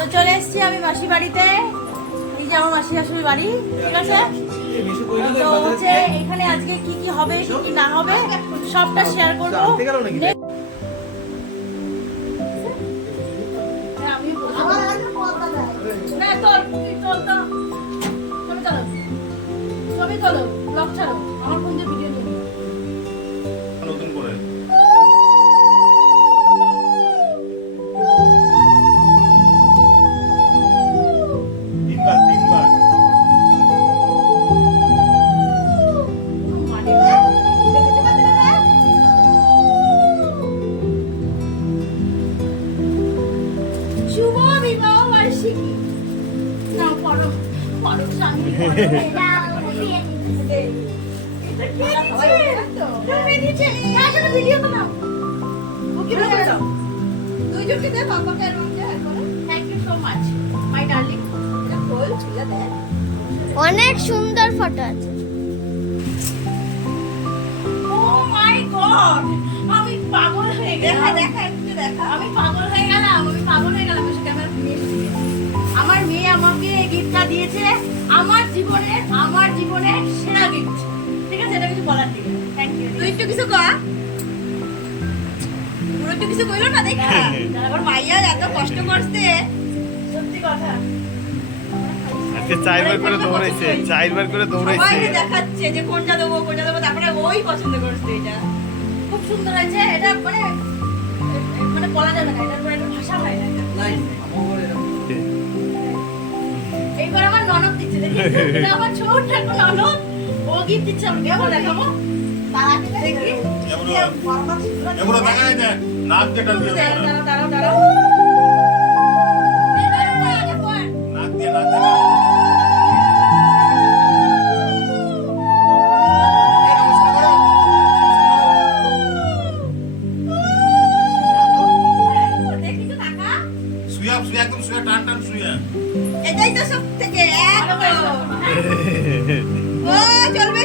তো চলে এসেছি আমি মাসি বাড়িতে। এই যে আমার মাসি শাশুড়ি বাড়ি, ঠিক আছে? তো হচ্ছে এখানে আজকে কি কি হবে কি কি না হবে সবটা শেয়ার করবো। ছবি তোলো, ব্লগ ছাড়ো, আমার ফোন দিয়ে ভিডিও নিয়ে নতুন করে। শুভ বিবাহ বার্ষিকী। না পড়ো পড়ো সামনে অনেক সুন্দর ফটো আছে। আমি পাগল হয়ে গেলাম। আমি পাগল হয়ে গেলাম। আমার মেয়ে আমাকে গিফটটা দিয়েছে, আমার জীবনের সেরা গিফট। ঠিক আছে, এটা কিছু বলার নেই। Thank you. তুই একটু কিছু কর, পুরো একটু কিছু কইলো না দেখা। আমার মাইয়া এত কষ্ট করছে, সত্যি কথা। আজকে চারবার করে দৌড়াইছে, সবাই দেখাচ্ছে যে কোনটা দেবো, তারপরে ওই পছন্দ করছে। এটা খুব সুন্দর হয়েছে। এটা মানে বলা যাবে না, এটার পরে একটা ভাষা হয় না। এইবার আমার ননদ দিচ্ছে, দেখি এটা আমার ছোট একটা ননদ, ও গিফট দিচ্ছে আমাকে। কেমন দেখাবো তারা দেখি এগুলো দেখাই না, নাক যেটা দিয়ে দাঁড়াও নাক দিয়ে একদম শুয়ে টান শুয়ে। এটাই তো সব থেকে ও চলবে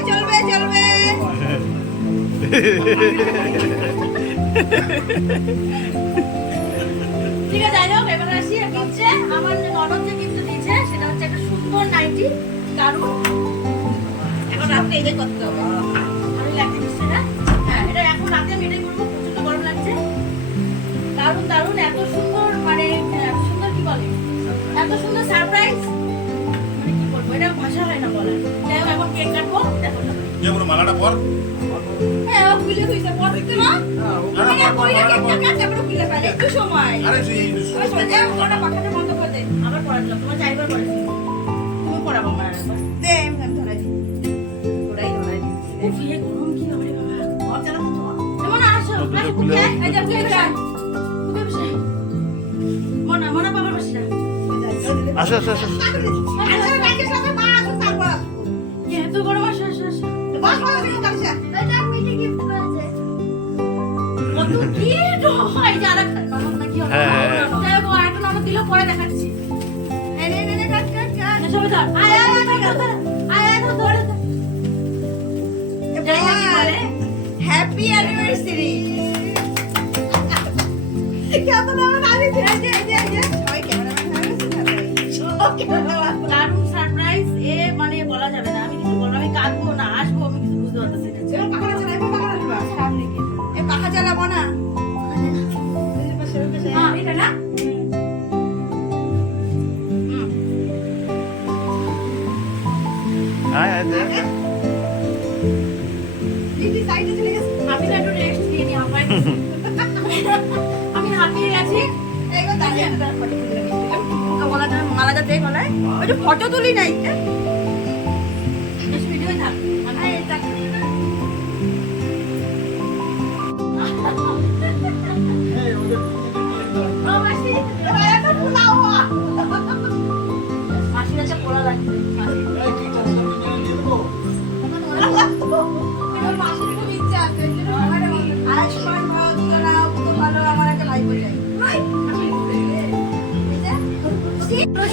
ঠিক আছে। যাই হোক, এবার আসি হচ্ছে আমার ননদ যে গিফট দিয়েছে সেটা হচ্ছে একটা সুন্দর নাইটি, দারুণ। এখন রাতে এটাই করতে হবে, ভালো লাগছে দিচ্ছে না? হ্যাঁ, এটা এখন রাতে আমি এটাই করবো। প্রচন্ড গরম লাগছে। দারুণ এত সুন্দর, মানে এত সুন্দর কি বলে, এত সুন্দর সারপ্রাইজ, মানে কি বলবো, এটা ভাষা হয় না বলার। যাই হোক, এখন কেক কাটবো। দেখো মালাটা পর। হ্যাঁ, ও খুলে দিয়েছে পড়তে না। আমি কইরা কেকটা কাটতে পুরো খুলে ফেলে একটু সময়। আরে ওই সময় যাও, ওটা পাখাটা বন্ধ করে দে। আবার পড়াচ্ছিলাম, তোমার চাইবার পড়াচ্ছি। তুমি পড়াবো আমার আরেকবার। দে, আমি ধরাই দিই। ধরাই দিই। ফিরে গরম কি হবে বাবা? আর চালা তো। কেমন আসো? আসো খুলে। এই যে খুলে ফেলা। খুলে বসে। মনা বাবার বসে না। আসো রাকেশ সাথে মা আসো তারপর। এত গরম আসো। বাস বাস দিকে কাটছে। এটা মিঠে গিফট করেছে। কত কিউট হয় যারা ননদ নাকি হবে। যাই হোক, আরেকটা ননদ দিলে পরে দেখাচ্ছি। নে কাট। সবাই ধর। আয় ধর। যাই না কি বলে, হ্যাপি অ্যানিভার্সারি। কেমন নাম আমি যে সবাই ক্যামেরাম্যান দারুণ সারপ্রাইজ। মানে বলা যাবে না। আমি কিছু বলবো, আমি কাঁদবো না হাসবো, আমি কিছু বুঝতে পারতেছি না। চলো পাখাটা চালাবো, সামনে কি পাখা চালাবো না। হ্যাঁ, এটা না। আমি একটু রেস্ট নিয়ে নি। আমি হাঁপিয়ে গেছি। এইবার দাঁড়িয়ে মালাটা দেখ গলায়। ওই যে ফটো তুলি নাই, ভিডিওই থাক। মাসির আছে পোড়া লাগছে। মাসির খুব ইচ্ছা আছে। আমার একটা ভাই বোঝাই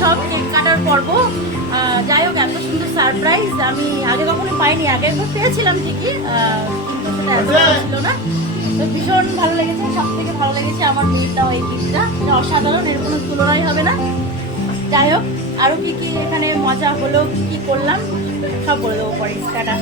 সব কেক কাটার পর্ব। যাই হোক, এত সুন্দর সারপ্রাইজ আমি আগে কখনো পাইনি। আগে একবার পেয়েছিলাম ঠিকই, কিন্তু সেটা এত ভালো ছিল না। তো ভীষণ ভালো লেগেছে। সব থেকে ভালো লেগেছে আমার মেয়েটাও এই গিফটটা। এটা অসাধারণ, এর কোনো তুলনাই হবে না। যাই হোক আরো কি কি এখানে মজা হলো, কি কি করলাম সব বলে দেবো পরে। টাটা।